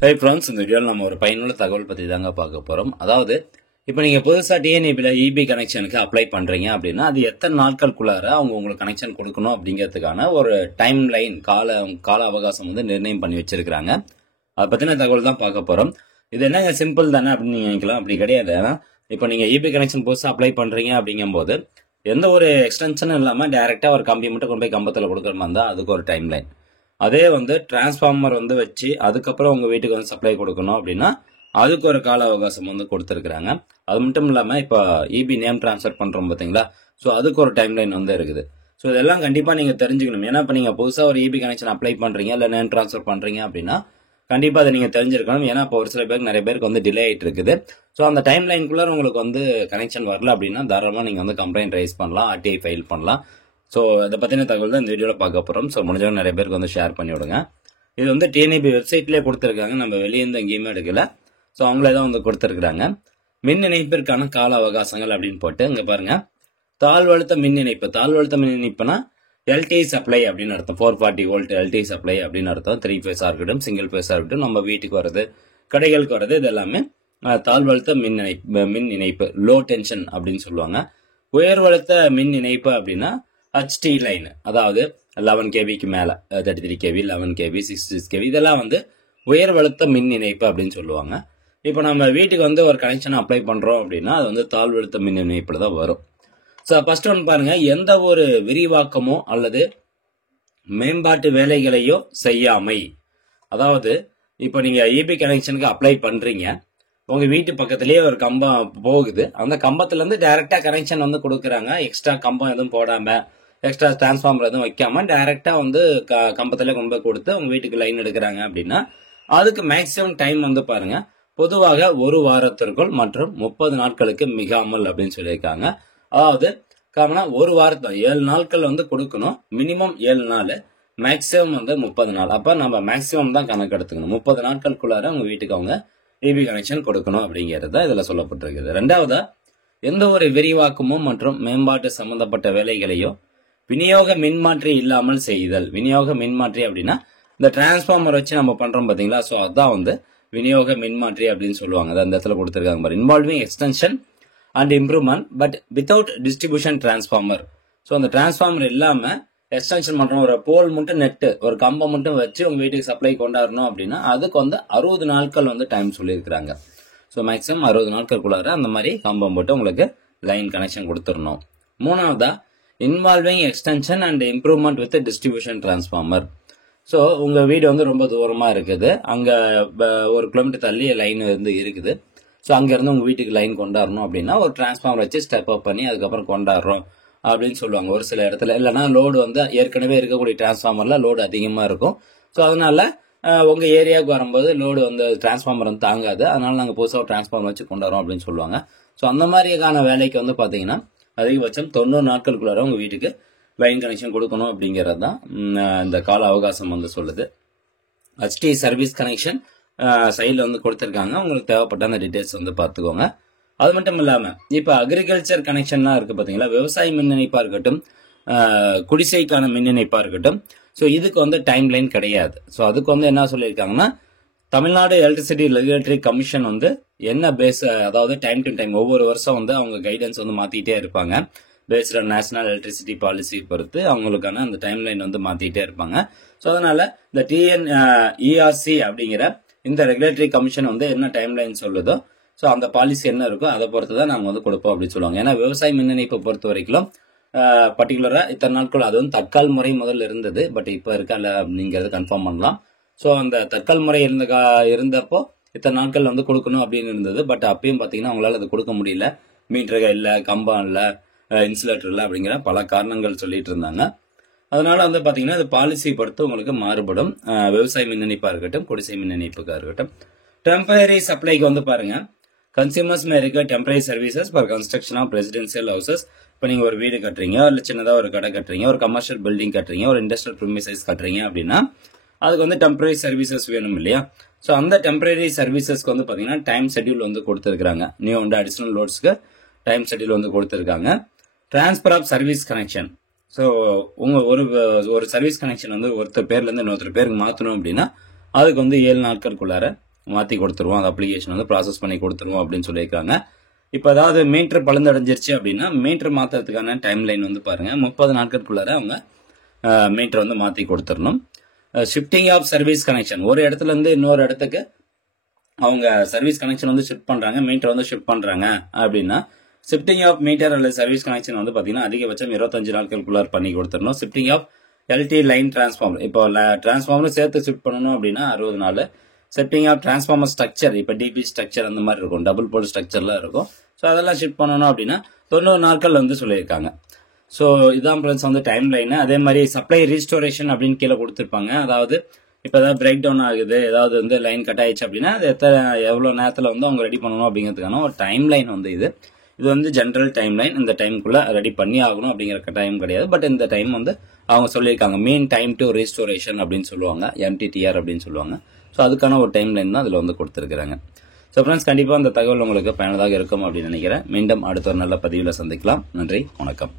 Hi friends, இந்த வீடியோவில் நம்ம ஒரு பயனுள்ள தகவல் பற்றி தாங்க பார்க்க போகிறோம். அதாவது இப்போ நீங்கள் புதுசாக டிஎன்இபியில் இபி கனெக்ஷனுக்கு அப்ளை பண்ணுறீங்க அப்படின்னா அது எத்தனை நாட்களுக்குள்ளார அவங்க உங்களுக்கு கனெக்ஷன் கொடுக்கணும் அப்படிங்கிறதுக்கான ஒரு டைம் லைன் கால அவகாசம் வந்து நிர்ணயம் பண்ணி வச்சிருக்கிறாங்க. அதை பற்றின தகவல் தான் பார்க்க போகிறோம். இது என்னங்க சிம்பிள் தானே அப்படின்னு நீங்கள் நினைக்கலாம். அப்படி கிடையாது. இப்போ நீங்கள் இபி கனெக்ஷன் புதுசாக அப்ளை பண்ணுறீங்க அப்படிங்கும்போது எந்த ஒரு எக்ஸ்டென்ஷனும் இல்லாமல் டேரெக்டாக ஒரு கம்பி மட்டும் கொண்டு போய் கம்பத்தில் கொடுக்குற மாதிரி இருந்தால் அதுக்கு ஒரு டைம் லைன். அதே வந்து டிரான்ஸ்ஃபார்மர் வந்து வச்சு அதுக்கப்புறம் உங்கள் வீட்டுக்கு வந்து சப்ளை கொடுக்கணும் அப்படின்னா அதுக்கு ஒரு கால அவகாசம் வந்து கொடுத்துருக்குறாங்க. அது மட்டும் இல்லாமல் இப்போ இபி நேம் ட்ரான்ஸ்ஃபர் பண்ணுறோம் பார்த்தீங்களா, ஸோ அதுக்கு ஒரு டைம் லைன் வந்து இருக்குது. ஸோ இதெல்லாம் கண்டிப்பாக நீங்கள் தெரிஞ்சுக்கணும். ஏன்னா இப்போ நீங்கள் புதுசாக ஒரு இபி கனெக்ஷன் அப்ளை பண்ணுறீங்க இல்லை நேம் ட்ரான்ஸ்ஃபர் பண்ணுறீங்க அப்படின்னா கண்டிப்பாக அதை நீங்கள் தெரிஞ்சிருக்கணும். ஏன்னா இப்போ ஒரு சில பேருக்கு நிறைய பேருக்கு வந்து டிலே ஆகிட்டு இருக்குது. ஸோ அந்த டைம் லைனுக்குள்ளே உங்களுக்கு வந்து கனெக்ஷன் வரல அப்படின்னா தாராளமாக நீங்கள் வந்து கம்ப்ளைண்ட் ரைஸ் பண்ணலாம், ஆர்டிஐ ஃபைல் பண்ணலாம். ஸோ இதை பற்றின தகவல் தான் இந்த வீடியோவில் பார்க்க போகிறோம். ஸோ முடிஞ்சவங்க நிறைய பேருக்கு வந்து ஷேர் பண்ணி விடுங்க. இது வந்து டிஎன்இபி வெப்சைட்லேயே கொடுத்துருக்காங்க, நம்ம வெளியே இருந்து எங்கேயுமே எடுக்கல. ஸோ அவங்களே தான் வந்து கொடுத்துருக்குறாங்க. மின் இணைப்பிற்கான கால அவகாசங்கள் அப்படின்னு போட்டு இங்கே பாருங்கள். தாழ்வழுத்த மின் இணைப்புனா எல்டி சப்ளை அப்படின்னு அர்த்தம். 440 வோல்ட் எல்டி சப்ளை அப்படின்னு அர்த்தம். 3 ஃபேஸாக இருக்கட்டும், சிங்கிள் ஃபேஸாக இருக்கட்டும், நம்ம வீட்டுக்கு வர்றது, கடைகளுக்கு வர்றது, இது எல்லாமே தாழ்வழுத்த மின் இணைப்பு லோ டென்ஷன் அப்படின்னு சொல்லுவாங்க. உயர்வழுத்த மின் இணைப்பு அப்படின்னா ஹச்டி லைன், அதாவது 11 கேவிக்கு மேலே 33 கேவி, 11 கேவி, 66 கேவி, இதெல்லாம் வந்து உயர்வழுத்த மின் இணைப்பு அப்படின்னு சொல்லுவாங்க. இப்போ நம்ம வீட்டுக்கு வந்து ஒரு கனெக்ஷன் அப்ளை பண்ணுறோம் அப்படின்னா அது வந்து தாழ்வழுத்த மின் இணைப்பில் தான் வரும். ஸோ ஃபர்ஸ்ட் ஒன்று பாருங்க, எந்த ஒரு விரிவாக்கமோ அல்லது மேம்பாட்டு வேலைகளையோ செய்யாமை. அதாவது இப்போ நீங்கள் இபி கனெக்ஷனுக்கு அப்ளை பண்ணுறீங்க, உங்கள் வீட்டு பக்கத்துலேயே ஒரு கம்பம் போகுது, அந்த கம்பத்துலேருந்து டைரெக்டாக கனெக்ஷன் வந்து கொடுக்குறாங்க. எக்ஸ்ட்ரா கம்பம் எதுவும் போடாமல், எக்ஸ்ட்ரா டிரான்ஸ்ஃபார்மர் எதுவும் வைக்காமல் டைரெக்டாக வந்து கம்பத்தில் கொண்டு போய் கொடுத்து உங்கள் வீட்டுக்கு லைன் எடுக்கிறாங்க அப்படின்னா அதுக்கு மேக்ஸிமம் டைம் வந்து பாருங்கள், பொதுவாக ஒரு வாரத்திற்குள் மற்றும் 30 நாட்களுக்கு மிகாமல் அப்படின்னு சொல்லியிருக்காங்க. அதாவது ஒரு வாரத்தில் 7 நாட்கள் வந்து கொடுக்கணும், மினிமம் 7 நாள், மேக்ஸிமம் வந்து 30 நாள். அப்போ நம்ம மேக்ஸிமம் தான் கணக்கு எடுத்துக்கணும். 30 நாட்களுக்குள்ளார உங்கள் வீட்டுக்கு அவங்க இபி கனெக்ஷன் கொடுக்கணும் அப்படிங்கிறது தான் இதில் சொல்லப்பட்டிருக்குது. ரெண்டாவதா, எந்த ஒரு விரிவாக்கமும் மற்றும் மேம்பாட்டு சம்பந்தப்பட்ட வேலைகளையோ விநியோக மின்மாற்றி இல்லாமல் செய்தல். விநியோக மின்மாற்றி அப்படின்னா இந்த டிரான்ஸ்ஃபார்மர் வச்சு நம்ம பண்றோம் பார்த்தீங்களா, ஸோ அதான் வந்து விநியோக மின்மாற்றி அப்படின்னு சொல்லுவாங்க. அந்த இடத்துல கொடுத்துருக்காங்க பாரு, involving extension and improvement but without distribution transformer. So அந்த டிரான்ஸ்ஃபார்மர் இல்லாமல் எக்ஸ்டென்ஷன் பண்ணுறோம், ஒரு போல் மட்டும் நெட்டு, ஒரு கம்பம் மட்டும் வச்சு உங்கள் வீட்டுக்கு சப்ளை கொண்டாடணும் அப்படின்னா அதுக்கு வந்து 60 நாட்கள் வந்து டைம் சொல்லியிருக்கிறாங்க. ஸோ மேக்ஸிமம் 60 நாட்களுக்குள்ளார அந்த மாதிரி கம்பம் போட்டு உங்களுக்கு லைன் கனெக்ஷன் கொடுத்துடணும். மூணாவதா, involving extension and improvement with distribution transformer. So உங்கள் வீடு வந்து ரொம்ப தூரமாக இருக்குது, அங்கே 1 கிலோமீட்டர் தள்ளி லைன் வந்து இருக்குது. ஸோ அங்கேருந்து உங்கள் வீட்டுக்கு லைன் கொண்டாடணும் அப்படின்னா ஒரு டிரான்ஸ்ஃபார்மர் வச்சு ஸ்டெப் அப் பண்ணி அதுக்கப்புறம் கொண்டாடுறோம் அப்படின்னு சொல்லுவாங்க ஒரு சில இடத்துல. இல்லைனா லோடு வந்து ஏற்கனவே இருக்கக்கூடிய டிரான்ஸ்ஃபார்மரில் லோடு அதிகமாக இருக்கும். ஸோ அதனால உங்கள் ஏரியாவுக்கு வரும்போது லோடு வந்து டிரான்ஸ்ஃபார்மர் வந்து தாங்காது, அதனால நாங்கள் புதுசாக ஒரு டிரான்ஸ்ஃபார்மர் வச்சு கொண்டாடுறோம் அப்படின்னு சொல்லுவாங்க. ஸோ அந்த மாதிரியான வேலைக்கு வந்து பார்த்தீங்கன்னா அதிகபட்சம் 90 நாட்களுக்குள்ளார உங்கள் வீட்டுக்கு லைன் கனெக்ஷன் கொடுக்கணும் அப்படிங்கிறது தான் இந்த கால அவகாசம் வந்து சொல்லுது. ஹச்டி சர்வீஸ் கனெக்ஷன் சைடில் வந்து கொடுத்துருக்காங்க, உங்களுக்கு தேவைப்பட்ட அந்த டீட்டெயில்ஸ் வந்து பார்த்துக்கோங்க. அது மட்டும் இல்லாமல் இப்போ அக்ரிகல்ச்சர் கனெக்ஷன்லாம் இருக்குது பார்த்தீங்களா, விவசாய மின் இணைப்பாக இருக்கட்டும், குடிசைக்கான மின் இணைப்பாக இருக்கட்டும், ஸோ இதுக்கு வந்து டைம் லைன் கிடையாது. ஸோ அதுக்கு வந்து என்ன சொல்லியிருக்காங்கன்னா, தமிழ்நாடு எலக்ட்ரிசிட்டி ரெகுலேட்டரி கமிஷன் வந்து என்ன பேஸ், அதாவது டைம் டு டைம் ஒவ்வொரு வருஷம் வந்து அவங்க கைடன்ஸ் வந்து மாற்றிக்கிட்டே இருப்பாங்க. Based on national electricity policy பொறுத்து அவங்களுக்கான அந்த டைம் லைன் வந்து மாற்றிக்கிட்டே இருப்பாங்க. ஸோ அதனால இந்த டிஎன்இஆர்சி அப்படிங்கிற இந்த ரெகுலேட்டரி கமிஷன் வந்து என்ன டைம் லைன் சொல்லுதோ, ஸோ அந்த பாலிசி என்ன இருக்கோ அதை பொறுத்து தான் நாங்கள் வந்து கொடுப்போம் அப்படின்னு சொல்லுவாங்க. ஏன்னா விவசாய மின் இணைப்பை பொறுத்த வரைக்கும் பர்டிகுலராக இத்தனை நாட்கள், அது வந்து தற்கால் முறை முதல்ல இருந்தது, பட் இப்போ இருக்கல அப்படிங்கிறது கன்ஃபார்ம் பண்ணலாம். ஸோ அந்த தற்கால் முறை இருந்தப்போ இத்தனை நாட்கள் வந்து கொடுக்கணும் அப்படின்னு இருந்தது. பட் அப்பயும் பார்த்தீங்கன்னா அவங்களால அது கொடுக்க முடியல, மீட்டர்கள் இல்லை, கம்பம் இல்லை, இன்சுலேட்டர் இல்லை அப்படிங்கிற பல காரணங்கள் சொல்லிட்டு இருந்தாங்க. அதனால வந்து பார்த்தீங்கன்னா இது பாலிசி பொறுத்து உங்களுக்கு மாறுபடும். விவசாய மின் இணைப்பாக இருக்கட்டும், குடிசை மின் இணைப்புக்காக இருக்கட்டும். டெம்பரரி சப்ளைக்கு வந்து பாருங்க, consumers may require temporary services for construction of residential houses. இப்போ நீங்கள் ஒரு வீடு கட்டுறீங்க, இல்லை சின்னதாக ஒரு கடை கட்டுறீங்க, ஒரு கமர்ஷியல் பில்டிங் கட்டுறீங்க, ஒரு இண்டஸ்ட்ரியல் ப்ரிமிசைஸ் கட்டுறீங்க அப்படின்னா அதுக்கு வந்து டெம்பரரி சர்வீசஸ் வேணும் இல்லையா. ஸோ அந்த டெம்பரரி சர்வீசஸ்க்கு வந்து பார்த்தீங்கன்னா டைம் ஷெட்யூல் வந்து கொடுத்துருக்காங்க. நியூ வந்து அடிஷனல் லோட்ஸ்க்கு டைம் ஷெட்யூல் வந்து கொடுத்துருக்காங்க. Transfer of service connection. So உங்கள் ஒரு சர்வீஸ் கனெக்ஷன் வந்து ஒருத்தர் பேர்லேருந்து இன்னொருத்தர் பேருக்கு மாற்றணும் அப்படின்னா அதுக்கு வந்து 7 நாட்களுக்குள்ளார மாற்றி கொடுத்துருவோம், அந்த அப்ளிகேஷன் வந்து ப்ராசஸ் பண்ணி கொடுத்துருவோம் அப்படின்னு சொல்லியிருக்காங்க. இப்போ அதாவது மீட்ரு பழுந்தடைஞ்சிருச்சு அப்படின்னா மீட்ரு மாற்றுறதுக்கான டைம் லைன் வந்து பாருங்கள் 30 நாட்களுக்குள்ளார அவங்க மீட்ரு வந்து மாற்றி கொடுத்துடணும். ஷிஃப்டிங் ஆஃப் சர்வீஸ் கனெக்ஷன், ஒரு இடத்துல இருந்து இன்னொரு இடத்துக்கு அவங்க சர்வீஸ் கனெக்ஷன் வந்து ஷிஃப்ட் பண்ணுறாங்க, மீட்டர் வந்து ஷிஃப்ட் பண்ணுறாங்க அப்படின்னா ஷிஃப்டிங் ஆஃப் மீட்டர் அல்லது சர்வீஸ் கனெக்ஷன் வந்து பார்த்தீங்கன்னா அதிகபட்சம் 25 நாட்களுக்குள்ளார பண்ணி கொடுத்துடணும். Shifting of LT line transformer, இப்போ டிரான்ஸ்ஃபார்மர் சேர்த்து ஷிஃப்ட் பண்ணணும் அப்படின்னா 60 நாள். ஷிஃப்டிங் ஆஃப் டிரான்ஸ்ஃபார்மர் ஸ்ட்ரக்சர், இப்போ டிபி ஸ்ட்ரக்சர் அந்த மாதிரி இருக்கும், டபுள் போல் ஸ்ட்ரக்சர்லாம் இருக்கும். ஸோ அதெல்லாம் ஷிஃப்ட் பண்ணணும் அப்படின்னா 90 நாட்கள் வந்து சொல்லியிருக்காங்க. ஸோ இதான் ஃப்ரெண்ட்ஸ் வந்து டைம் லைனு. அதே மாதிரி சப்ளை ரீஸ்டோரேஷன் அப்படின்னு கீழே கொடுத்துருப்பாங்க. அதாவது இப்போ ஏதாவது பிரேக் டவுன் ஆகுது, ஏதாவது வந்து லைன் கட் ஆயிடுச்சு அப்படின்னா அது எவ்வளோ நேரத்தில் வந்து அவங்க ரெடி பண்ணணும் அப்படிங்கிறதுக்கான ஒரு டைம் லைன் வந்து இது வந்து ஜென்ரல் டைம் லைன். இந்த டைமுக்குள்ளே ரெடி பண்ணி ஆகணும் அப்படிங்கிற டைம் கிடையாது. பட் இந்த டைம் வந்து அவங்க சொல்லியிருக்காங்க மெயின் டைம் டு ரீஸ்டோரேஷன் அப்படின்னு சொல்லுவாங்க, எம்டிடிஆர் அப்படின்னு சொல்லுவாங்க. ஸோ அதுக்கான ஒரு டைம் லைன் தான் அதில் வந்து கொடுத்துருக்குறாங்க. ஸோ ஃப்ரெண்ட்ஸ், கண்டிப்பாக அந்த தகவல் உங்களுக்கு பயனுள்ளதாக இருக்கும் அப்படின்னு நினைக்கிறேன். மீண்டும் அடுத்த ஒரு நல்ல பதிவில் சந்திக்கலாம். நன்றி, வணக்கம்.